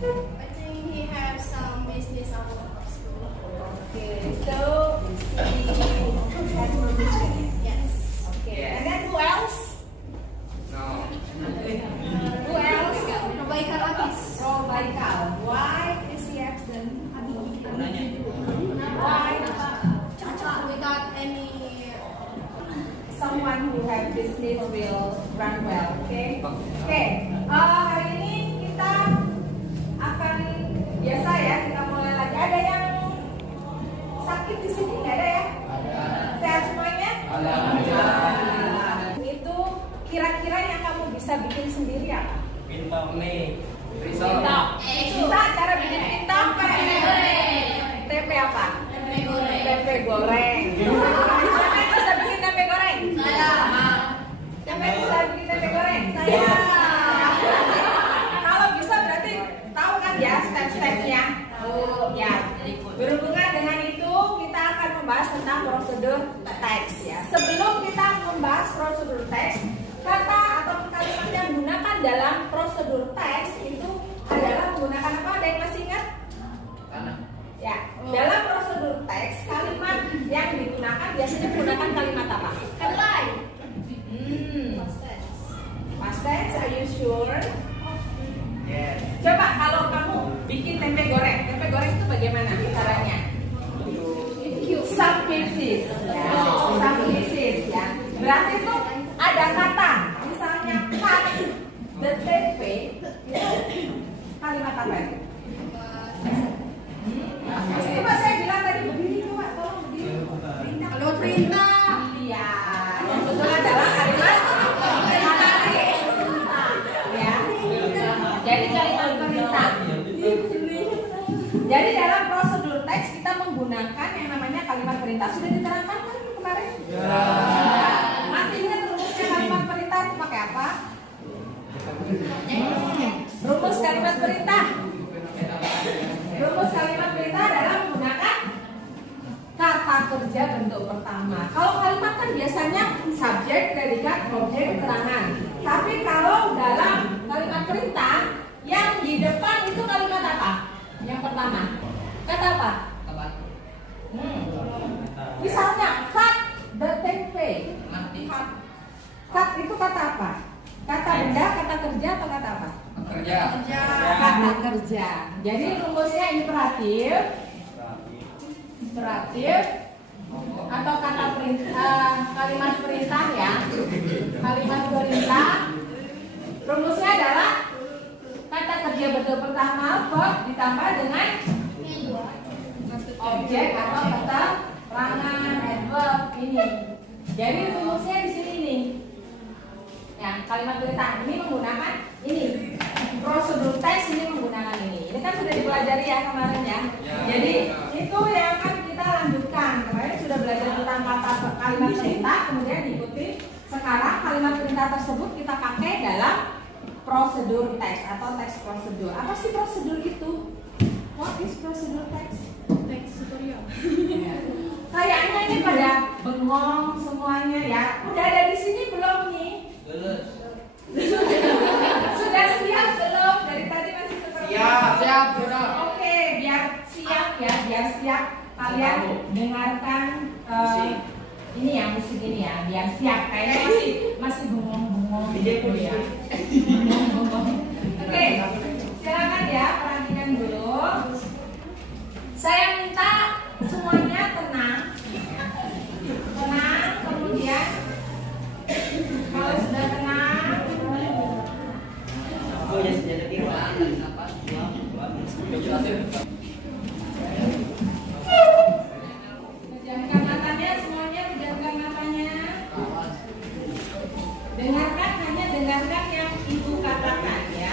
I think he has some business out of school. Okay, so he has profession. Yes. Okay, and then who else? No. Who else? Robaikal Abis. Robaikal. Why is he absent? Why? Without any. Someone who have business will run well. Okay. Okay. Hari ini kita akan biasa ya, kita mulai lagi. Ada yang sakit di sini nggak ada ya? Sehat semuanya? Itu kira-kira yang kamu bisa bikin sendiri apa? Bintang nih. Risol. Bintang. Bisa cara bikin bintang pakai tempe apa? Tempe goreng. Tempe goreng. Siapa yang bisa bikin tempe goreng? Saya. Siapa yang bisa bikin tempe goreng? Saya. Kalau bisa berarti tahu kan ya step-stepnya. Oh ya. Berhubungan dengan itu kita akan membahas tentang prosedur teks ya. Sebelum kita membahas prosedur teks, kata atau kalimat yang digunakan dalam prosedur teks itu adalah menggunakan apa? Ada yang masih ingat? Ya, dalam prosedur teks kalimat yang digunakan biasanya menggunakan kalimat apa? Kelai. Past tense, are you sure? Yes. Coba kalau kamu bikin tempe goreng itu bagaimana caranya? Some pieces, ya. Some pieces, ya. Berarti itu ada kata, misalnya cut the tempe, itu kalimat apa itu? Coba saya bilang tadi berdiri, coba tolong berdiri. Kalau perintah. Iya, yang betul adalah kalimat ya. Jadi kalimat perintah. Jadi dalam prosedur teks kita menggunakan yang namanya kalimat perintah. Sudah diterangkan kan kemarin? Ya. Masih ingat rumusnya kalimat perintah itu pakai apa? Rumus kalimat perintah. Rumus kalimat perintah adalah menggunakan kata kerja bentuk pertama. Kalau kalimat kan biasanya subjek, predikat, objek, keterangan. Tapi kalau dalam kalimat perintah yang di depan itu kalimat apa? Yang pertama. Kata apa? Misalnya cut the tempe. Cut itu kata apa? Kata benda, kata kerja atau kata apa? Kerja. Kata kerja. Jadi rumusnya imperatif atau kata perintah, kalimat perintah ya. Kalimat perintah rumusnya adalah kata kerja bentuk pertama verb ditambah dengan objek atau keterangan adverb ini. Jadi rumusnya di sini nih. Ya, kalimat perintah ini menggunakan ini. Prosedur teks ini menggunakan ini. Ini kan sudah dipelajari ya kemarin ya. Jadi itu yang akan kita lanjutkan. Kemarin sudah belajar tentang kata kalimat perintah, kemudian diikuti sekarang kalimat perintah tersebut kita pakai dalam prosedur teks atau teks prosedur. Apa sih prosedur itu? What is prosedur teks? Teks tutorial. Kayaknya ini pada bengong semuanya ya. Udah ada di sini belum nih? Sudah siap belum? Dari tadi masih seperti Siap. Oke, biar siap ya, biar siap kalian dengarkan ini ya, musik ini ya, biar siap. Kayaknya masih bengong-bengong gitu ya. Oke, silakan ya, perhatikan dulu. Saya minta semuanya tenang, kemudian kalau sudah tenang, pejamkan matanya, semuanya pejamkan matanya. Dengarkan, hanya dengarkan yang ibu katakan ya.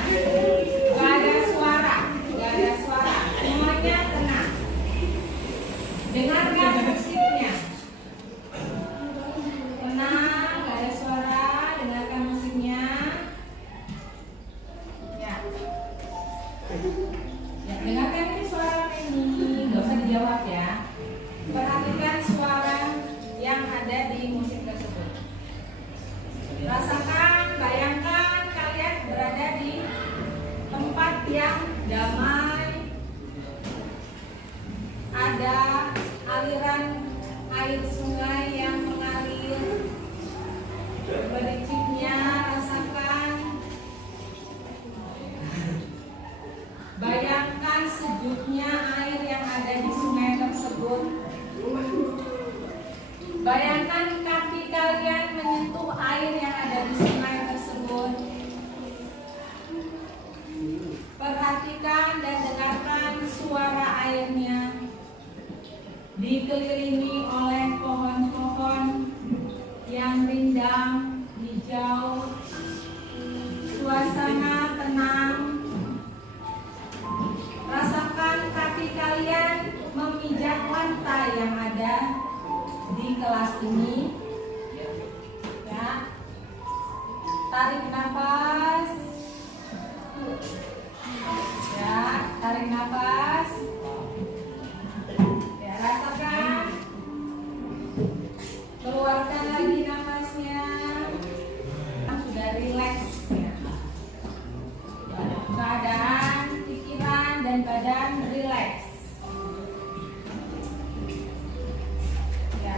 Gak ada suara, semuanya tenang. Dengarkan musiknya. Tenang, gak ada suara, dengarkan musiknya. Ya. Ya, dengarkan ini suara ini, gak usah dijawab ya. Perhatikan suara yang ada di musik tersebut. Rasakan, bayangkan kalian berada di tempat yang damai, ada aliran air sungai yang mengalir, bericiknya rasakan. Bayangkan sejuknya air yang ada di sungai tersebut. Bayangkan kaki kalian menyentuh air yang ada di sungai tersebut. Perhatikan dan dengarkan suara airnya. Dikelilingi oleh pohon-pohon yang rindang, hijau, suasana tenang. Rasakan kaki kalian memijak lantai yang ada di kelas ini. Ya. Tarik nafas. Ya, tarik nafas. Ya, rasakan. Keluarkan lagi nafasnya. Sudah rileks ya. Keadaan, pikiran dan badan rileks. Ya.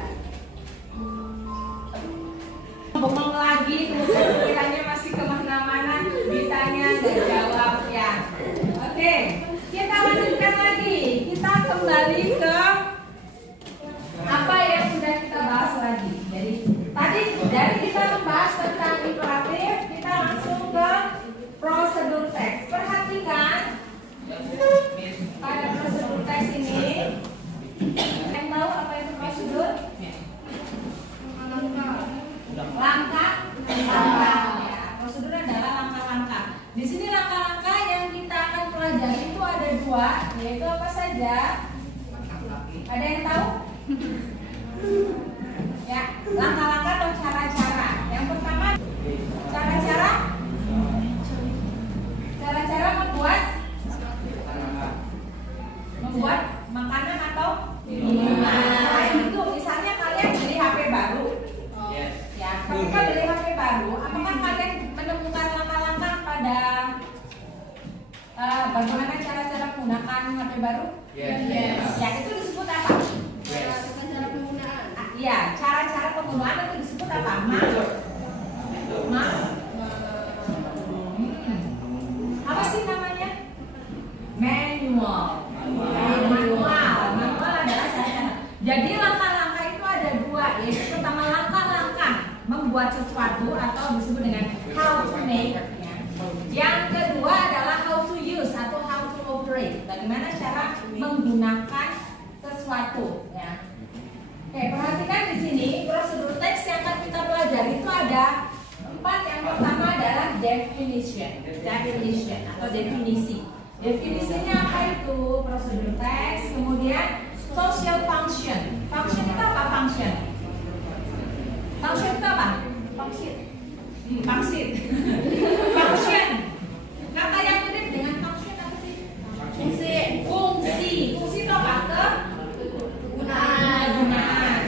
Bengong lagi, kemudian pikirannya masih kemana-mana, ditanya dan jawab ya. Oke, kita lanjutkan lagi. Kita kembali ke apa yang sudah kita bahas lagi. Jadi tadi dari kita membahas tentang imperatif, kita langsung ke prosedur teks. Perhatikan pada prosedur teks ini. Yang tahu apa itu prosedur? Langkah. Ya, prosedur adalah langkah-langkah. Di sini langkah-langkah yang kita akan pelajari itu ada dua, yaitu apa saja? Ada yang tahu? Ya, langkah-langkah atau cara-cara. Yang pertama, cara-cara membuat makanan atau minuman. Selain itu, misalnya kalian beli HP baru. Ya, ketika beli HP baru, apakah kalian menemukan langkah-langkah pada bagaimana cara-cara menggunakan HP baru? Ya, itu disebut apa? Cara penggunaan. Iya, cara-cara penggunaan itu disebut apa? Apa sih namanya? Manual adalah cara-cara. Jadi langkah-langkah itu ada dua, yaitu pertama langkah-langkah membuat sesuatu atau disebut dengan how to make ya. Yang kedua adalah how to use atau how to operate. Bagaimana cara menggunakan sesuatu ya. Oke, perhatikan di sini prosedur teks yang akan kita pelajari itu ada 4. Yang pertama adalah definition atau definisi. Definisinya apa itu? Prosedur teks. Kemudian social function. Function itu apa? Function itu apa? Function. Kata yang mirip dengan function apa sih? Fungsi itu apa?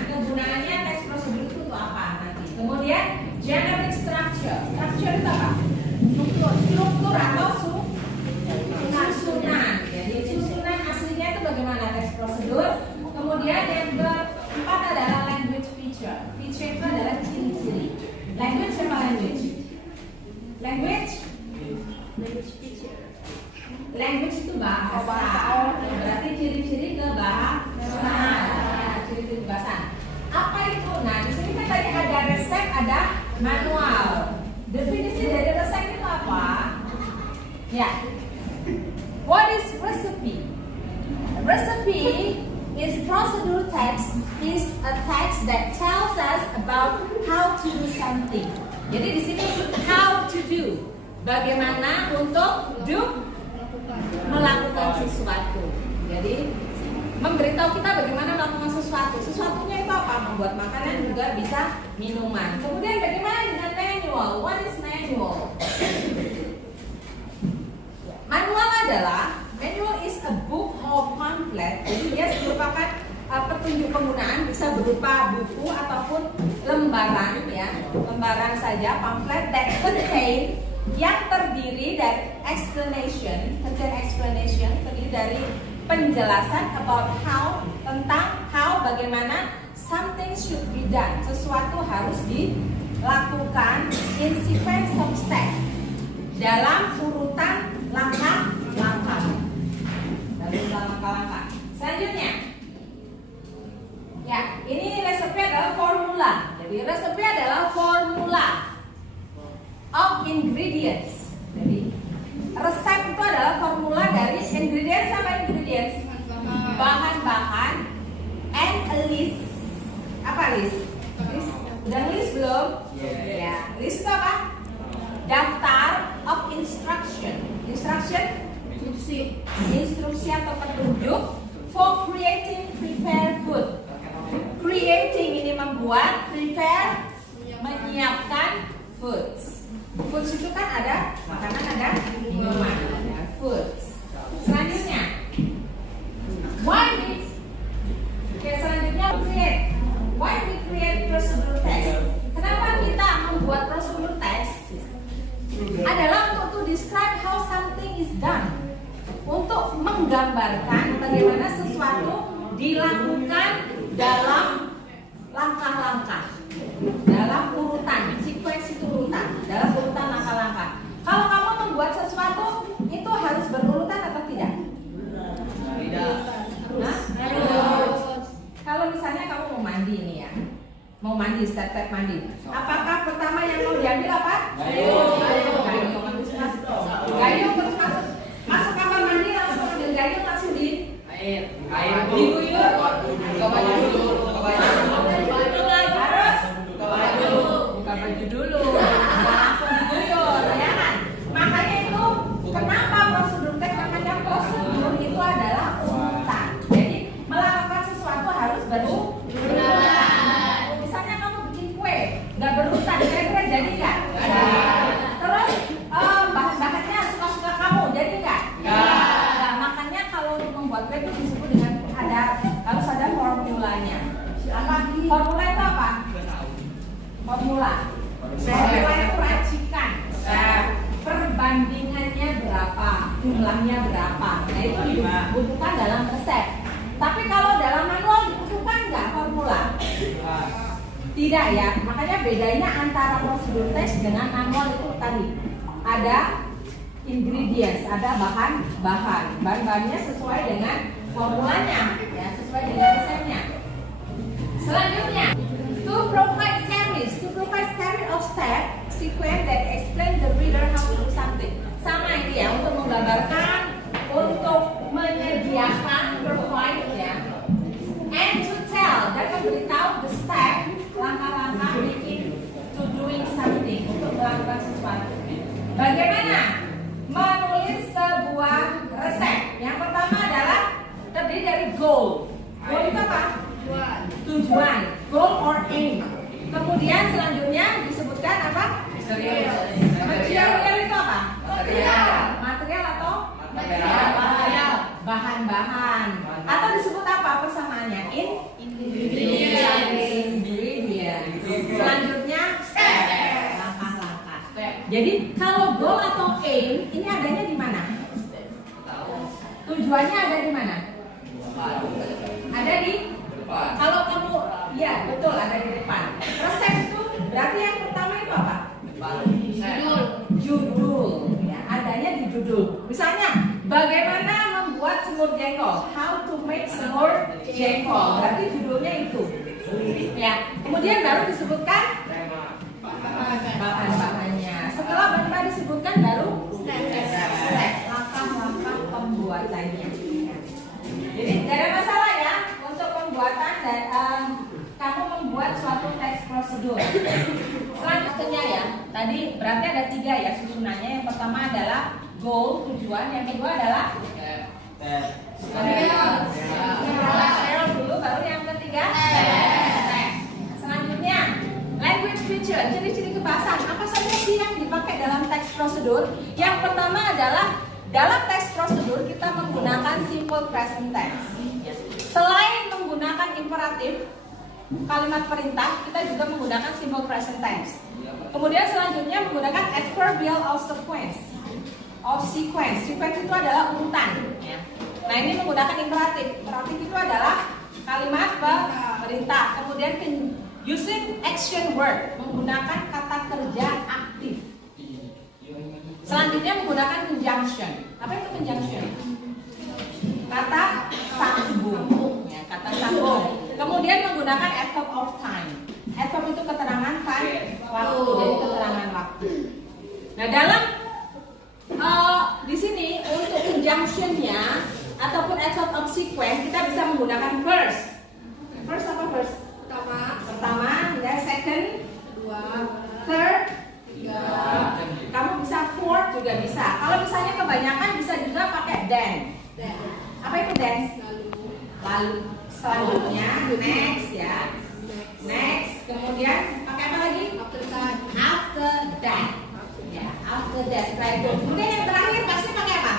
Kegunaannya teks prosedur itu untuk apa nanti? Kemudian generic structure. Structure itu apa? Struktur atau susunan. Jadi susunan aslinya itu bagaimana teks prosedur. Kemudian yang keempat adalah language feature. Feature itu adalah ciri-ciri. Language apa language? Language itu bahasa. Berarti ciri-ciri kebahasaan. Ciri-ciri kebahasaan. Apa itu? Nah, di sini kan tadi ada resep, ada manual. Definisi dari resep itu apa? Ya. What is recipe? Recipe is procedure text, is a text that tells us about how to do something. Jadi di sini how to do. Bagaimana untuk melakukan sesuatu. Jadi memberitahu kita bagaimana melakukan sesuatu. Sesuatunya itu apa? Membuat makanan juga bisa minuman. Kemudian bagaimana dengan manual? What is manual? Manual is a book or pamphlet. Jadi dia merupakan petunjuk penggunaan, bisa berupa buku ataupun lembaran ya, lembaran saja, pamphlet that contain, yang terdiri dari explanation dari penjelasan about how, tentang how, bagaimana something should be done. Sesuatu harus dilakukan in sequence of steps, dalam urutan langkah-langkah. Selanjutnya, ya, ini resepi adalah formula. Jadi resepi adalah formula of ingredients. Jadi resep itu adalah formula dari ingredients sama ingredients, bahan-bahan, and a list. Apa list? Udah list belum? Ya, list itu apa? Daftar of instruction. Instruksi atau petunjuk for creating prepare food. Creating ini membuat, prepare menyiapkan foods. Foods itu kan ada makanan, ada minuman, ada foods. Selanjutnya, why we create prosedur test. Kenapa kita membuat prosedur test? Adalah untuk to describe how something is done. Untuk menggambarkan bagaimana sesuatu dilakukan dalam langkah-langkah, dalam urutan, sequence itu urutan, dalam urutan langkah-langkah. Kalau kamu membuat sesuatu itu harus berurutan atau tidak? Tidak. Hah? Harus. Kalau misalnya kamu mau mandi nih ya, mau mandi, step mandi. Apakah pertama yang mau diambil apa? Gayung terus masuk kamar mandi, langsung ambil gayung, langsung di Air diguyur. Harus buka baju dulu, langsung diguyur, ya kan? Makanya itu kenapa prosedur teks namanya prosedur, itu adalah urutan. Jadi melakukan sesuatu harus berurutan. Misalnya kamu bikin kue, nggak berurutan, kira-kira jadi nggak? Terus bahan-bahannya suka-suka kamu, jadi nggak? Nah, makanya kalau membuat kue itu disebut dengan harus ada formulanya. Apa? Formula itu apa? Formula itu racikan. Perbandingannya berapa, jumlahnya berapa. Nah itu dibutuhkan dalam resep. Tapi kalau dalam manual dibutuhkan nggak formula? Tidak ya. Makanya bedanya antara prosedur tes dengan manual itu tadi ada ingredients, ada bahan-bahannya sesuai dengan formulanya, ya, sesuai dengan resepnya. Selanjutnya, to provide series of step sequence that explain the reader how to do something. Sama ini ya, untuk menggambarkan, untuk menyediakan, provide ya, and to tell, dan memberitahu the step, langkah-langkah making to doing something, untuk melakukan sesuatu. Bagaimana menulis sebuah resep? Yang pertama adalah terdiri dari goal. Goal itu apa? Tujuan. Goal or aim. Kemudian selanjutnya disebutkan apa? Material itu apa? Material atau bahan-bahan. Atau disebut apa persamaannya? Ingredient. Selanjutnya langkah-langkah. Jadi kalau goal atau aim ini adanya di mana? Tujuannya ada di mana? Ada di depan. Kalau kamu, ya betul, ada di depan. Resep itu berarti yang pertama itu apa? Judul. Ya, adanya di judul. Misalnya, bagaimana membuat semur jengkol? How to make semur jengkol. Berarti judulnya itu. Ya. Kemudian baru disebutkan bahan-bahannya. Setelah bahan-bahan disebutkan baru step, langkah-langkah pembuatannya. Jadi tidak ada masalah ya untuk pembuatan dan kamu membuat suatu teks prosedur. Selanjutnya ya, tadi berarti ada 3 ya susunannya. Yang pertama adalah goal, tujuan. Yang kedua adalah material dulu, baru yang ketiga step. Selanjutnya language feature, ciri-ciri kebahasaan. Apa saja sih yang dipakai dalam teks prosedur? Yang pertama adalah dalam teks prosedur kita menggunakan simple present tense. Selain menggunakan imperatif, kalimat perintah, kita juga menggunakan simple present tense. Kemudian selanjutnya menggunakan adverbial of sequence. Sequence itu adalah urutan. Ya. Nah, ini menggunakan imperatif. Imperatif itu adalah kalimat perintah. Kemudian using action word, menggunakan kata kerja aktif. Selanjutnya menggunakan conjunction. Apa itu conjunction? Kata sambung, ya, kata sambung. Kemudian menggunakan adverb of time. Adverb itu keterangan waktu, jadi keterangan waktu. Nah, dalam di sini untuk conjunctionnya ataupun adverb of sequence kita bisa menggunakan first. First apa first? Pertama, ya, second, Kedua. third, Tiga. kamu bisa fourth juga bisa. Kalau misalnya kebanyakan bisa juga pakai then. Dan. Apa itu then? Lalu. Selanjutnya next ya. Next, kemudian pakai apa lagi? After that. After that. Ya, after that. Setelah itu. Kemudian yang terakhir pasti pakai apa?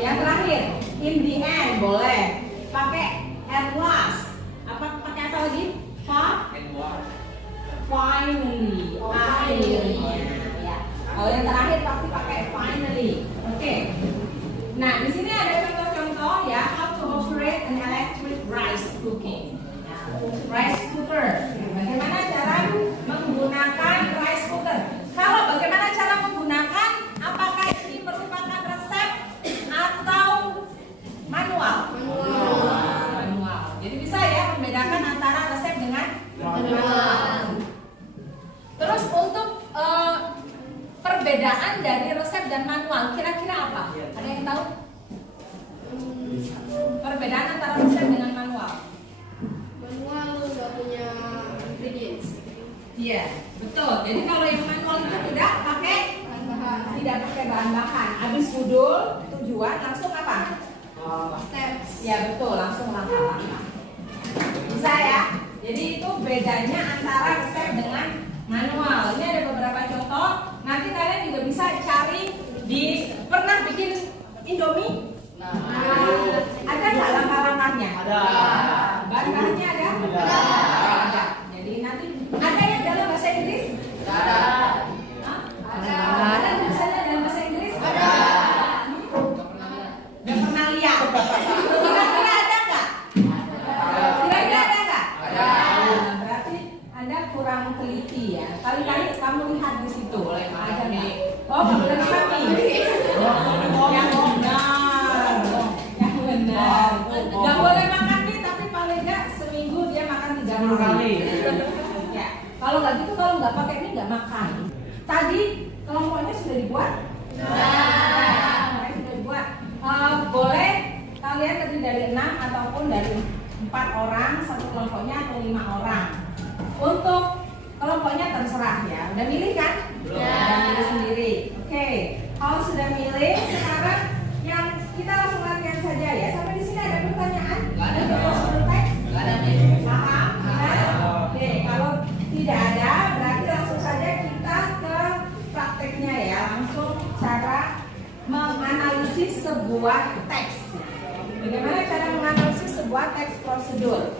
Yang terakhir, in the end boleh. Pakai at last. Pakai apa lagi? Finally. Akhirnya. Ya. Kalau yang terakhir pasti pakai finally. Oke. Nah, di sini ada contoh-contoh ya how to operate an electric rice cooking. Rice cooker. Bagaimana cara menggunakan rice cooker? Kalau bagaimana cara menggunakan, apakah ini merupakan resep atau manual? Manual. Jadi bisa ya membedakan antara resep dengan manual. Terus untuk perbedaan dari resep dan manual, kira-kira apa? Ada yang tahu? Perbedaan antara resep dengan manual? Manual udah punya ingredients. Iya, betul. Jadi kalau yang manual itu tidak pakai bahan-bahan. Habis judul, tujuan, langsung apa? Steps. Ya betul, langsung langkah-langkah. Bisa ya? Jadi itu bedanya antara resep dengan manual. Ini ada beberapa contoh. Nanti kalian juga bisa cari pernah bikin Indomie? Ada nggak langkah-langkahnya? Ada. Bahan-bahannya ada? Ada. Jadi nanti ada yang dalam bahasa Inggris? Ada. Hah? Ada tulisannya dalam bahasa Inggris? Ada. Gak pernah lihat. Kira-kira ada nggak? Kira-kira ada nggak? Ada. Berarti Anda kurang teliti ya. Kali-kali kamu lihat di situ. Ada nggak? Oh, kamu lengkapi. Yang benar. Yang benar. Gak boleh makan mie, tapi paling nggak seminggu dia makan 3 kali. Ya. Kalau nggak gitu, kalau nggak pakai mie nggak makan. Tadi kelompoknya sudah dibuat? Sudah dibuat. Boleh kalian terdiri dari 6 ataupun dari 4 orang satu kelompoknya atau 5 orang. Untuk kelompoknya terserah ya. Udah milih kan? Udah milih sendiri. Oke. Kalau sudah milih, sekarang yang kita langsung latihan saja ya. Sampai di sini ada pertanyaan? Nggak ada. Untuk prosedur teks? Nggak ada. Paham? Oke. Kalau tidak ada, berarti langsung saja kita ke prakteknya ya. Langsung cara menganalisis sebuah teks. Bagaimana cara menganalisis sebuah teks prosedur?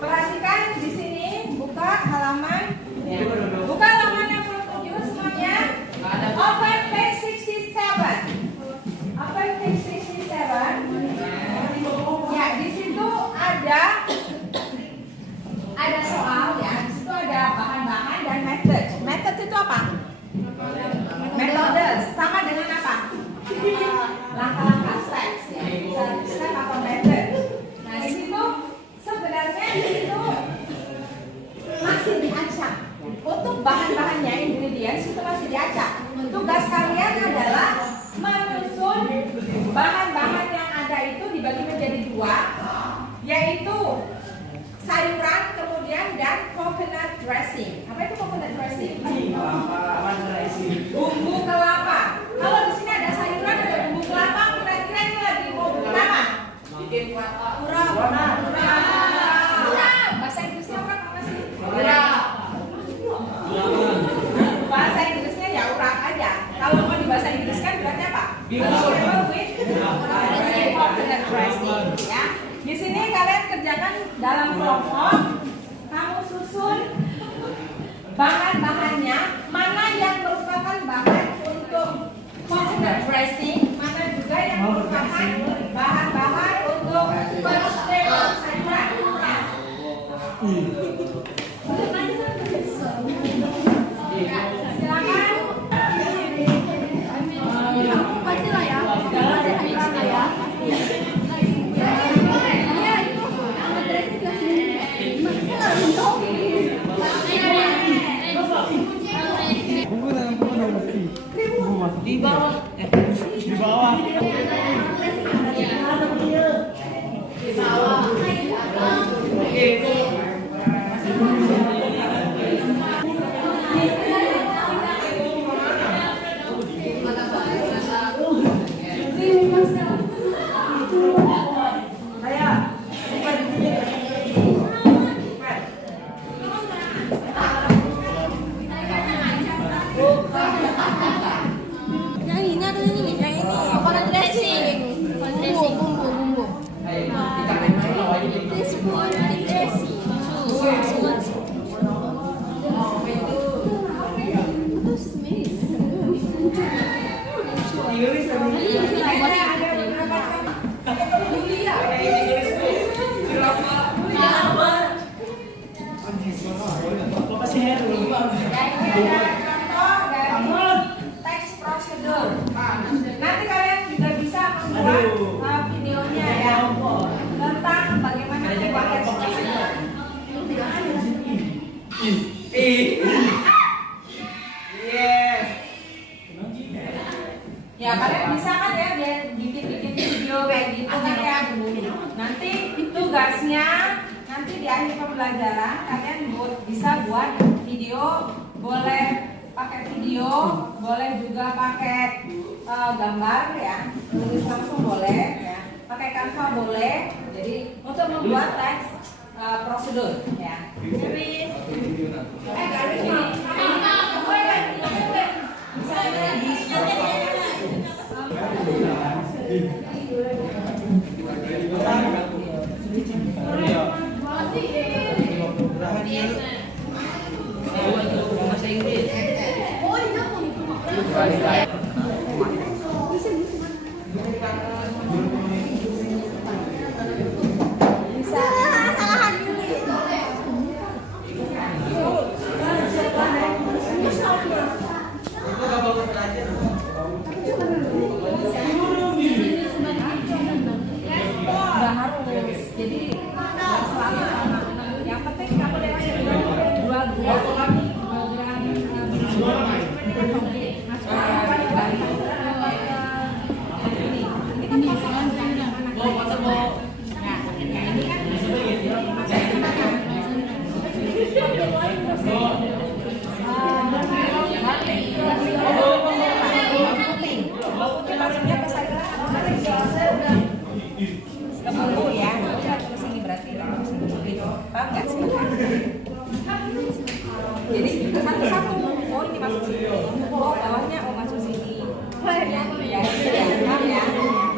Perhatikan di sini, buka halaman. Ya. Buka halaman 67 semuanya. Open page 67. Open page 67. Ya, di situ ada soal ya. Di situ ada bahan-bahan dan method. Method itu apa? Metode sama dengan apa? Langkah-langkah steps ya. Bisa step atau method. Nah, di situ sebenarnya di situ masih diacak. Untuk bahan-bahannya, ingredients itu masih diacak. Tugas kalian adalah menyusun bahan-bahan yang ada itu dibagi menjadi 2, yaitu sayuran kemudian dan coconut dressing. Apa itu coconut dressing? Bumbu kelapa. Kalau di sini ada sayuran ada bumbu kelapa, kira-kira ini lagi mau bikin apa? Bikin kuah. Urap. Bahasa Inggrisnya apa sih? Bahasa Inggrisnya ya urap aja. Kalau mau di bahasa Inggris kan berarti apa? Vegetable with coconut dressing. Ya. Di sini kalian kerjakan dalam kelompok. Kamu susun bahan-bahannya, mana yang merupakan bahan untuk coconut dressing, mana juga yang merupakan bahan-bahan untuk sayuran. Silakan. Pastilah ya. Pastilah ya. Iya itu. Di bawah. Di bawah. Yang ini atau yang ini? Yang ini. Coconut dressing. Bumbu. Teaspoon dressing. Teks prosedur. Nanti kalian juga bisa membuat videonya ya tentang bagaimana membuat prosedur. Ya kalian bisa kan ya biar bikin video kayak gitu kan ya. Nanti tugasnya nanti di akhir pembelajaran kalian bisa buat video, boleh pakai video, boleh juga pakai gambar ya, tulis langsung boleh ya, pakai Canva boleh. Jadi untuk membuat teks prosedur ya. Bahasa Inggris. Nggak harus. Jadi selalu sama. Yang penting kamu lihat 2 gram. Bumbu ya, terus ini berarti paham nggak sih? Jadi satu-satu, oh ini masuk sini, oh bawahnya oh masuk sini, ya, paham ya?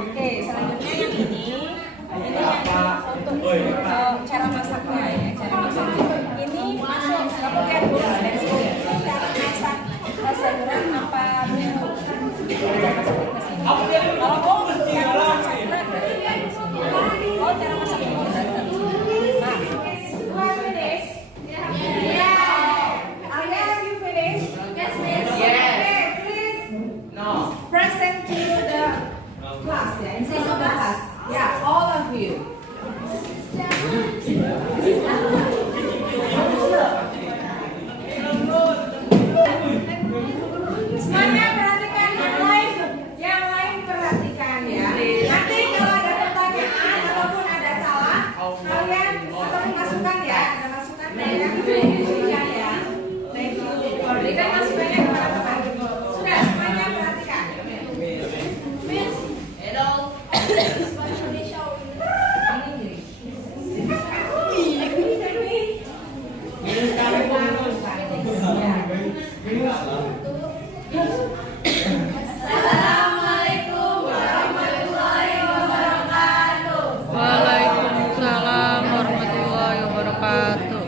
Oke, selanjutnya yang ini untuk cara masaknya ya, cara masaknya. Ini masuk, kamu lihat dulu dari sini, cara masak sayuran apa bumbu? Kita masukin ke sini. Kalau mau cara masak sayuran berarti di sini. Oh, cara masak bumbu berarti di sini. Nah, you finish? Yeah. Have you finished? Yes, miss. Okay, please No. present to the class ya, in front of the class. Yeah, all of you. Semuanya perhatikan yang lain perhatikan ya. Nanti kalau ada pertanyaan ataupun ada salah, kalian ataupun masukan ya, ada masukan kalian berikan ya. Berikan masukannya kepada teman. Sudah semuanya perhatikan. Assalamualaikum warahmatullahi wabarakatuh. Waalaikumsalam warahmatullahi wabarakatuh.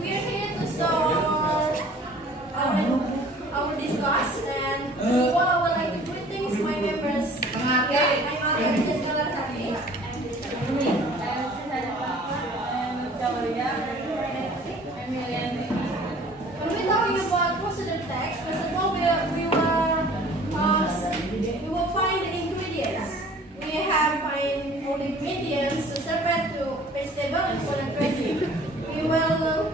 We're here to start our discussion and what I would like to greetings my members. My audience vegetable and coconut dressing. We will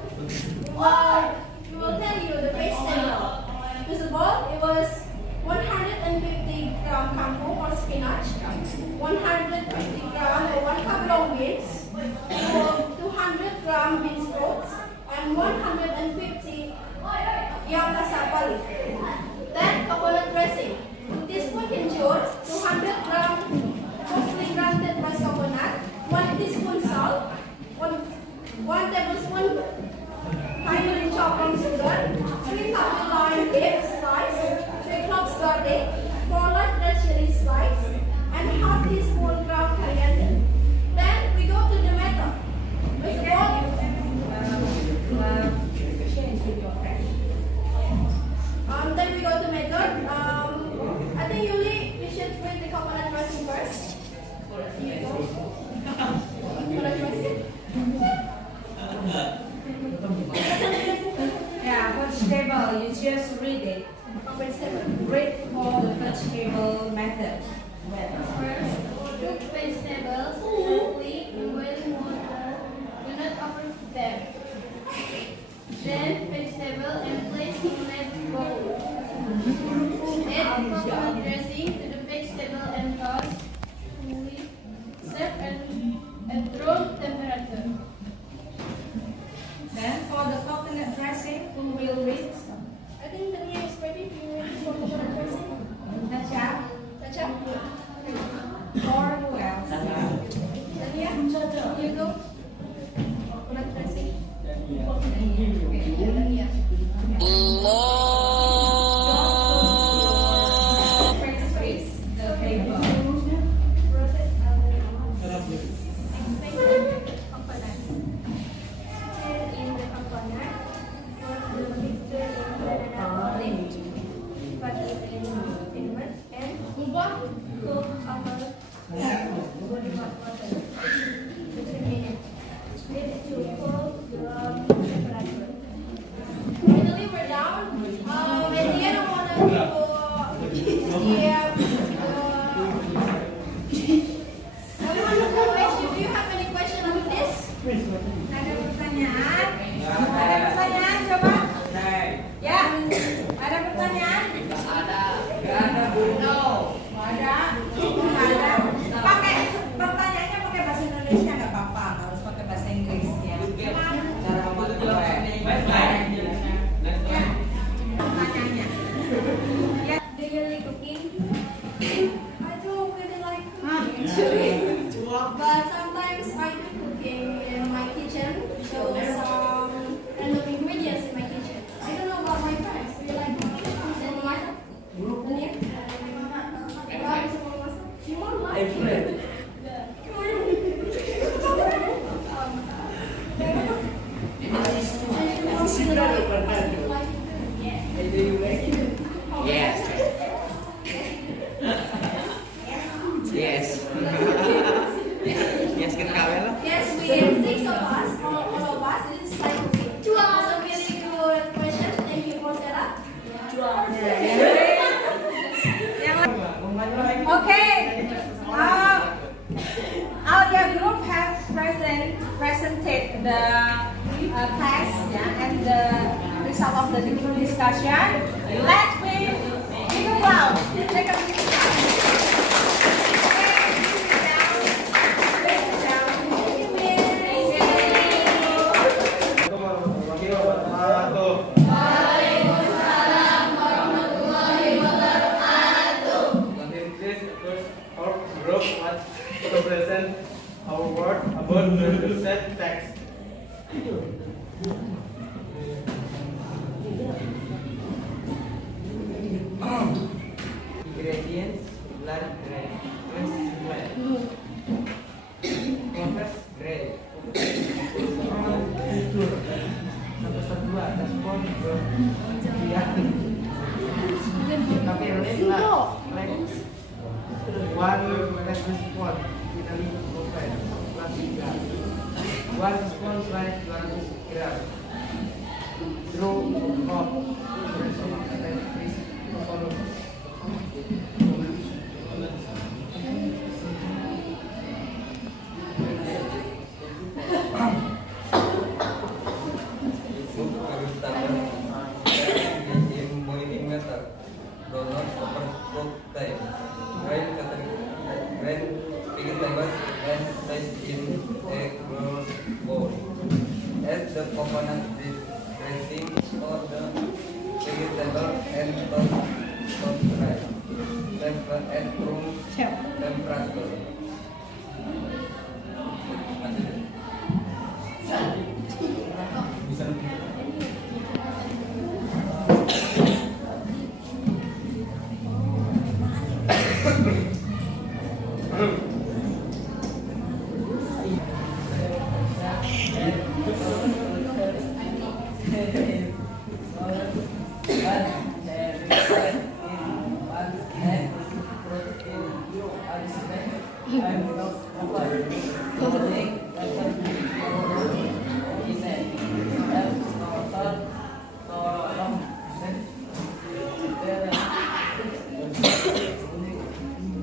tell you the vegetable. First of all, it was 150 gram kangkung or spinach, 150 gram or 1 cup long beans, 200 gram bean sprouts, and 150 yam cassava leaf. Then coconut dressing. 2 teaspoon kencur, 200 gram freshly grounded rice coconut, 1 teaspoon salt, 1 tablespoon finely chopped brown sugar, 3 cups lime leaves sliced, 3 cloves garlic, 4 large red chili sliced, and half teaspoon ground coriander. Then we go to the method. First of all, then we go to method. I think we should put the coconut dressing first. Here you go. Coconut dressing. Yeah, vegetable, you just read it. Read for the vegetable method. First, cook vegetables gently in boiling water. Do not overcook them. Then vegetable and place in a bowl. Add coconut dressing to the vegetable and toss. Serve at room temperature. Then for the coconut dressing, who will read? I think the name is ready. Do you ready for coconut dressing? Nacha? Tachap? Or who else? Tania? You go. Coconut dressing. Freeze the paper. Process coconut. Add in the coconut. Put the mixture in banana oil. Put it in inward and cook over hot water. 15 minutes. Let it to cool to room temperature. Finally, we're down. At the end, I want to do you have any question on this? Ada pertanyaan? Ada pertanyaan coba? Ya, ada pertanyaan? Ada. No. Ada. Ada. Pakai pertanyaannya pakai bahasa Indonesia nggak apa-apa, nggak harus pakai bahasa Inggris ya. Cara ngomong gue. Ya. Pertanyaannya. Ya. Do you like cooking? I don't really like cooking actually. But sometimes I do cooking in my kitchen. So some random ingredients in my kitchen. I don't know about my friends. Do you like cooking? Dan masak? Dania? Wah, bisa mau masak? Gimana masak? Yes. Yes. Yes, kan kawin lah. Yes, we have 6 of us. All of us. It's like cooking. That's a really good question. Thank you for Sarah. Okay. Our group has presented the test and the result of the discussion. Let's give a applause. Take a big to present our word about the set text. Ingredients, blood red, fresh red, progress red, dua, respon tapi red lah, red. One red respond, finally provide plus 3. One response right 200 gram. Draw hot, resume and freeze follow. coconut dressing or the vegetable and toast rice. Temper and room temperature.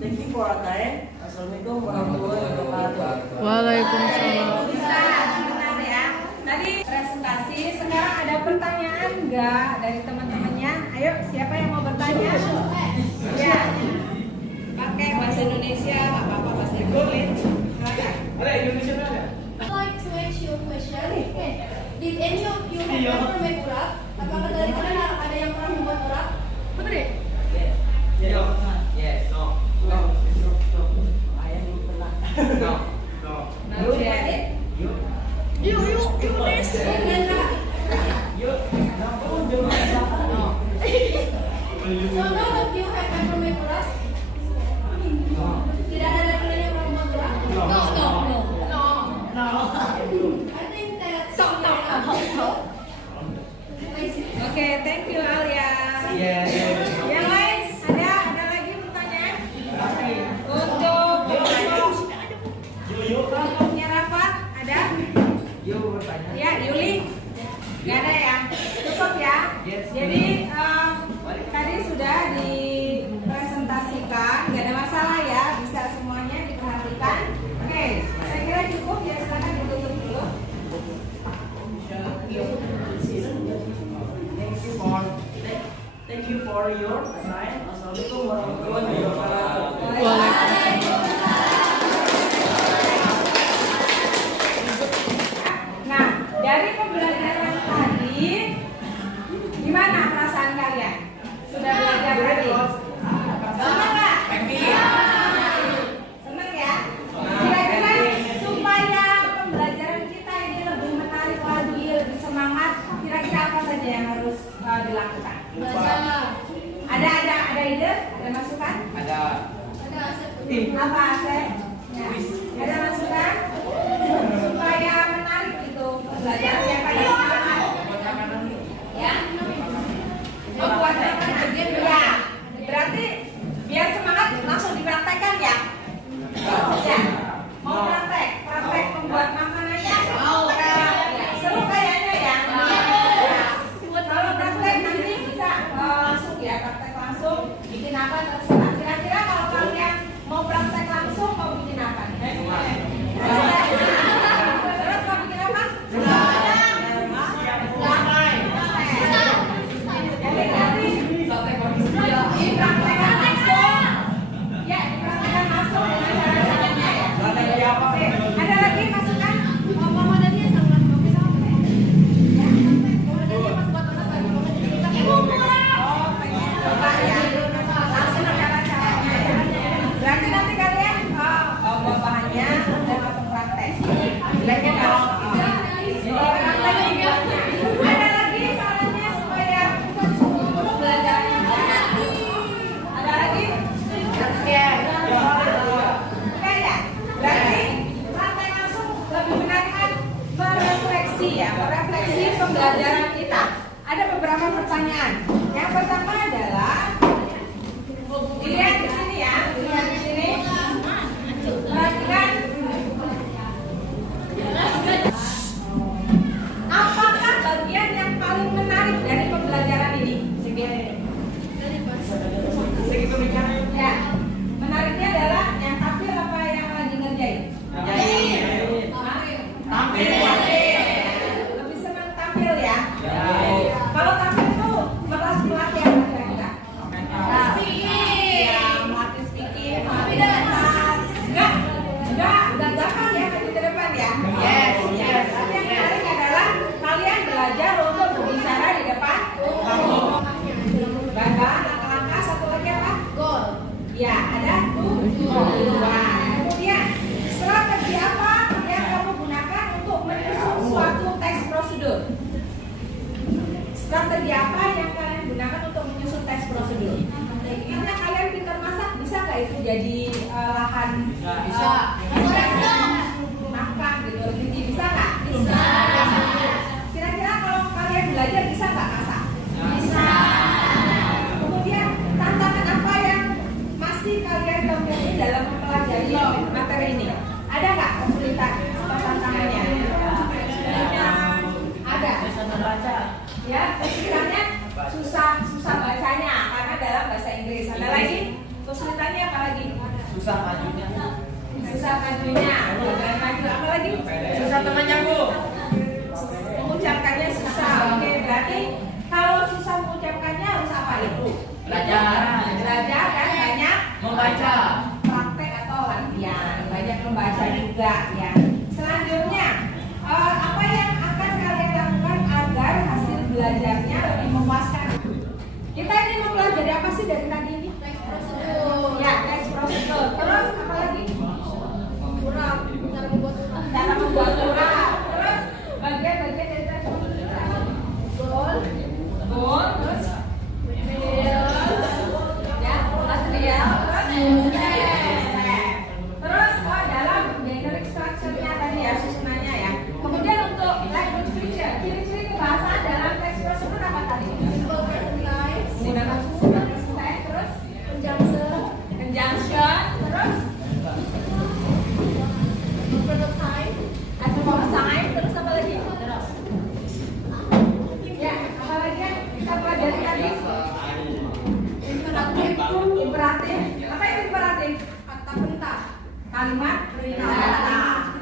Thank you for your time. Assalamualaikum warahmatullahi wabarakatuh. Waalaikumsalam. Bentar ya. Tadi presentasi, sekarang ada pertanyaan nggak dari teman-temannya? Ayo, siapa yang mau bertanya? Ya. Pakai bahasa Indonesia, nggak apa-apa bahasa Inggris. Silakan. I'd like to ask you a question. Did any of you have ever made urak? Apakah dari kalian ada yang pernah membuat urak? Betul deh. Yes. No. Ayah belum pernah. No. Lalu ya, Yuk, tes. So none of you have ever made urak? Tidak ada dari kalian yang pernah membuat urak? no. I think that's Oke, thank you Alia. Yes. Yang lain ada lagi pertanyaan? Untuk kelompoknya Rafa ada? You bertanya. Ya, Yuli? Gak ada ya? Cukup ya? Yes. Jadi tadi sudah dipresentasikan, gak ada masalah ya, bisa semuanya diperhatikan. Oke, saya kira cukup ya, silakan ditutup dulu. Thank you for your time. Assalamualaikum warahmatullahi wabarakatuh. Waalaikumsalam. Nah, dari pembelajaran tadi, gimana perasaan kalian? Sudah belajar tadi? Senang nggak? Senang ya? Kira-kira supaya pembelajaran kita ini lebih menarik lagi, lebih semangat, kira-kira apa saja yang harus dilakukan? Ada ide? Ada masukan? Ada. Apa Asep? Ya. Ada masukan? Supaya menarik gitu pembelajaran yang pada semangat. Ya? Membuat agen ya. Berarti biar semangat langsung dipraktekkan ya? Ya. Mau praktek membuat makanannya? Mau. Ya. Seru kayaknya ya? Kalau praktek nanti bisa langsung ya, praktek langsung bikin apa terserah. Kira-kira kalau kalian mau praktek langsung mau bikin apa? Terus mau bikin apa? Jadi nanti dipraktekkan langsung. Ya, dipraktekkan nafkah gitu, bisa nggak? Bisa. Kira-kira kalau kalian belajar bisa nggak masak? Bisa. Kemudian tantangan apa yang masih kalian temui dalam mempelajari materi ini? Ada nggak kesulitan atau tantangannya? Ada. Ya, kesulitannya susah bacanya karena dalam bahasa Inggris. Ada lagi? Kesulitannya apa lagi? Susah majunya. Susah majunya. Belajar maju apa lagi? Susah temannya, Bu. Mengucapkannya susah. Oke, berarti kalau susah mengucapkannya harus apa itu? Belajar kan banyak Membaca. praktek atau latihan, banyak membaca juga ya. Selanjutnya, apa yang akan kalian lakukan agar hasil belajarnya lebih memuaskan? Kita ini mempelajari apa sih dari tadi ini? Teks prosedur. Ya, teks prosedur. Terus apa lagi? Urap, cara membuat urap. Cara membuat urap. Terus bagian-bagian dari teks prosedur. Goal, Terus material, ya, material. Terus dalam generic structure-nya tadi ya, susunannya ya. Kemudian untuk language feature, ciri-ciri kebahasaan dalam teks prosedur apa tadi? simple present tense, Menggunakan simple present tense, terus conjunction, conjunction, terus product time, adverb of time, terus apa lagi? Ya, apa lagi yang kita pelajari tadi? imperatif, Imperatif. Apa itu imperatif? kata perintah, Kalimat perintah.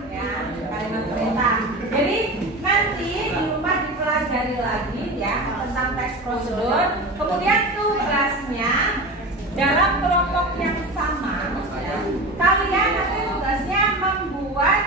Ya, kalimat perintah. Jadi nanti di rumah dipelajari lagi ya tentang teks prosedur. Kemudian tugasnya dalam kelompok yang sama. Ya, kalian nanti tugasnya membuat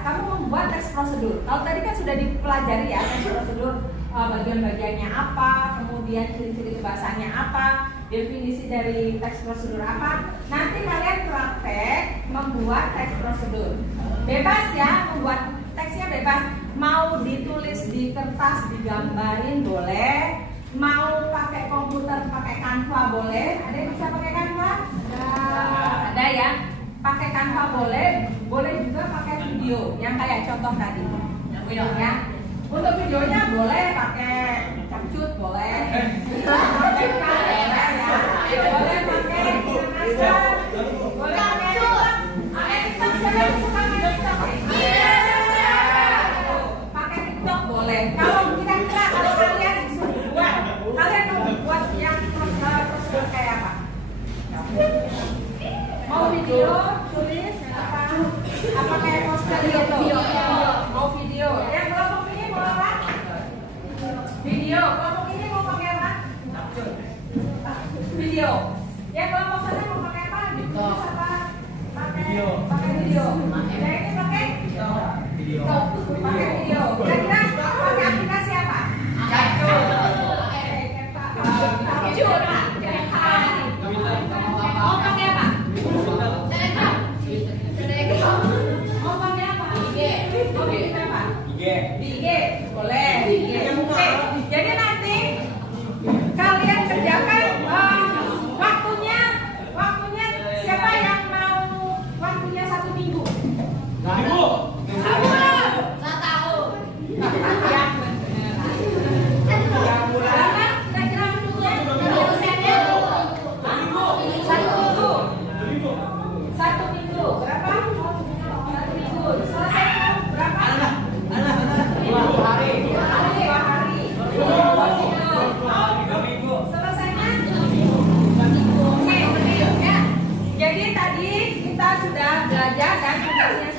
kamu membuat teks prosedur. Kalau tadi kan sudah dipelajari ya teks prosedur, bagian-bagiannya apa, kemudian ciri-ciri kebahasaannya apa, definisi dari teks prosedur apa. Nanti kalian praktek membuat teks prosedur. Bebas ya, membuat teksnya bebas. Mau ditulis di kertas, digambarin boleh. Mau pakai komputer, pakai Canva boleh. Ada yang bisa pakai Canva? Ada ya. Pakai Canva boleh juga pakai video yang kayak contoh tadi. Ya. Untuk videonya boleh pakai capcut boleh. Pakai kamera ya. Boleh pakai Instagram. Boleh pakai TikTok. Siapa yang suka main TikTok? Pakai TikTok boleh. Kalau kira-kira kalau kalian disuruh buat, kalian mau buat yang prosedur kayak apa? Mau video, tulis, apa kayak poster gitu? Mau video. Yang kelompok ini mau apa? Video. Kelompok ini mau pakai apa? Video. Yang kelompok sana mau pakai apa? Tulis apa? Pakai video. Yang ini pakai video. Pakai video. Kira-kira pakai aplikasi apa? Mau pakai apa? Mau pakai apa? Mau bikin apa? Di IG boleh. Di IG. Oke. Jadi nanti kalian kerjakan waktunya siapa yang mau waktunya 1 minggu? Ibu. Jadi tadi kita sudah belajar dan tugasnya